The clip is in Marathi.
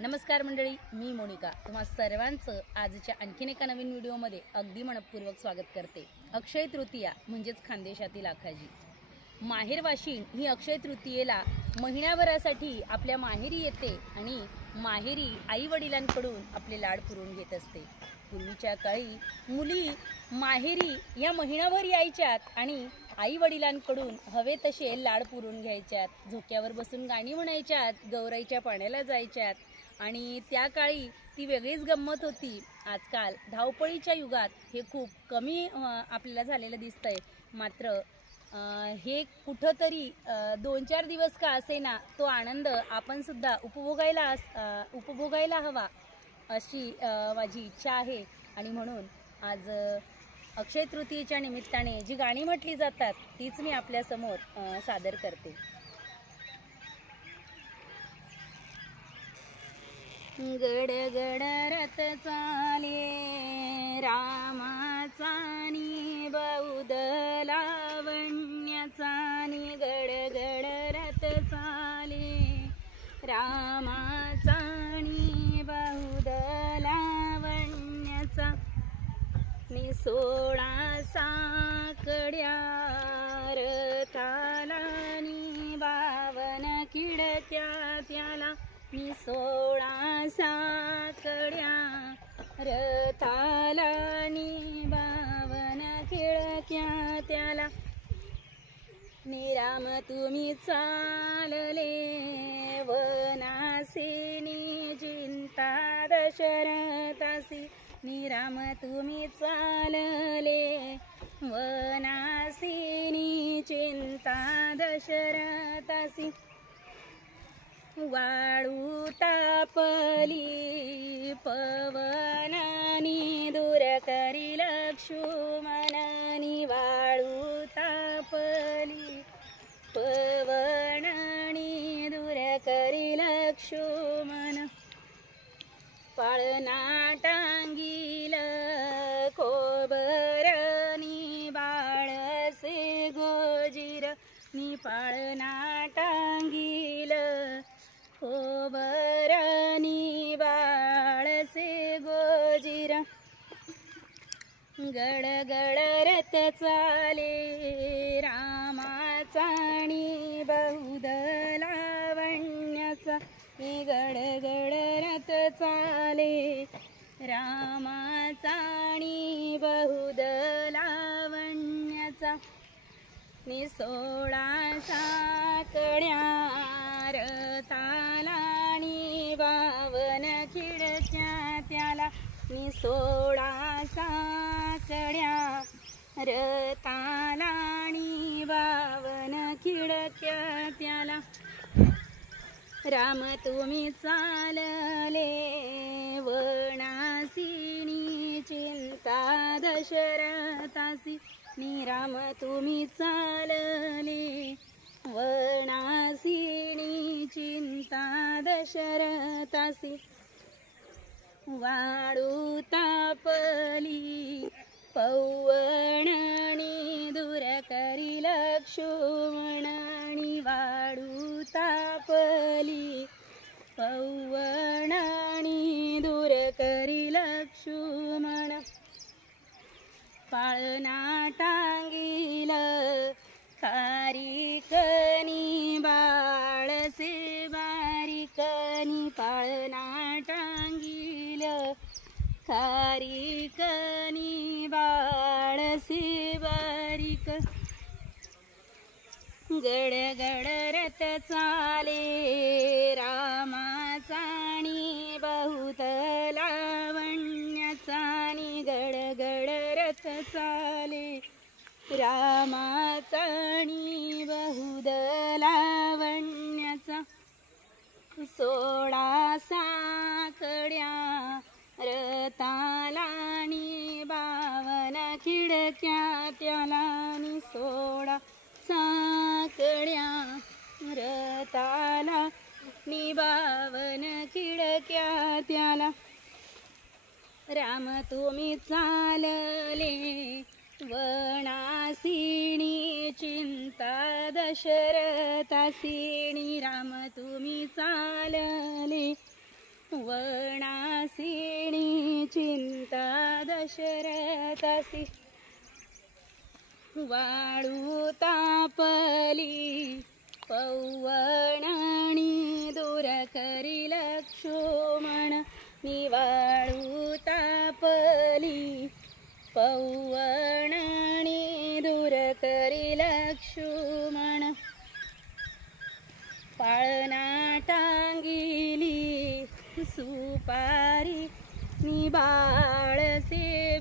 नमस्कार मंडळी, मी मोनिका तुम्हा सर्वांचं आजच्या आणखीन एका नवीन व्हिडिओमध्ये अगदी मनपूर्वक स्वागत करते। अक्षय तृतीया म्हणजेच खानदेशातील आखाजी माहेरवाशीण ही अक्षय तृतीयेला महिन्याभरासाठी आपल्या माहेरी येते आणि माहेरी आई वडिलांकडून आपले लाड पुरवून घेत असते। पूर्वीच्या काळी मुली माहेरी या महिनाभर यायच्यात आणि आई वडिलांकडून हवे तसे लाड पुरवून घ्यायच्यात, झोक्यावर बसून गाणी म्हणायच्यात, गौराईच्या पाण्याला जायच्यात आणि त्या काळी ती वेगळीच गंमत होती। आजकाल धावपळीच्या युगात हे खूप कमी आपल्याला झालेलं दिसतंय, मात्र हे कुठंतरी 2-4 दिवस का असेना तो आनंद आपण सुद्धा उपभोगायला हवा अशी माझी इच्छा आहे। आणि म्हणून आज अक्षय तृतीयेच्या निमित्ताने जी गाणी म्हटली जातात तीच मी आपल्या समोर सादर करते। गड गड रथ चाले रामाचा नि बौद्ध लावण्याचा नि गड गड रथ चाले रामाचा नि बौद्ध लावण्याचा नि 16 साकड्या रथाला नि 52 खिडक्या त्याला नि 16 साकड्या रथाला नि 52 खिडक्या त्याला नि राम तुम्ही चालले वनासी नि चिंता दशरथासी नि राम तुम्ही चालले वनासी नि चिंता दशरथासी वाळू तापली पवनानी दूर करी लक्ष्मणानी वाळू तापली पवनानी दूर करी लक्ष्मण पाळणा टांगील कोबरनी बाळसे गोजीर नि पाळणा टांगील कोबरनी बाळसे गोजीर गड गड रथ चाले रामाचा नि बौद्ध लावण्याचा नि गड गड रथ चाले रामाचा नि बौद्ध लावण्याचा नि 16 साकड्या रथाला नि 52 खिडक्या त्याला नि 16 साकड्या रथाला नि 52 खिडक्या त्याला राम तुम्ही चालले वनासी नि चिंता दशरथासी नि राम तुम्ही चालले वनासी नि चिंता दशरथासी वाळू तापली पवनानी दूर करी लक्ष्मणानी वाळू तापली पवनानी दूर करी लक्ष्मण पाळणा टांगील खारीकनी बाळसे बारीकनी पाळणा टांगील खारीकनी बाळसे बारीक गड गड रथ चाले रामाचा नि बौद्ध लावण्याचा नि गड गड रथ चाले रामाचा नि बौद्ध लावण्याचा 16 साकड्या रथाला नि 52 खिडक्या त्याला नि 16 साकड्या रथाला नि 52 खिडक्या त्याला राम तुम्ही चालले वनासी नि चिंता दशरथासी नि राम तुम्ही चालले सी वाळू तापली पवनानी दूर करी लक्ष्मण निवाळू तापली पवनानी दूर करी लक्ष्मण पाळणा टांगिली सुपारी निबाळ से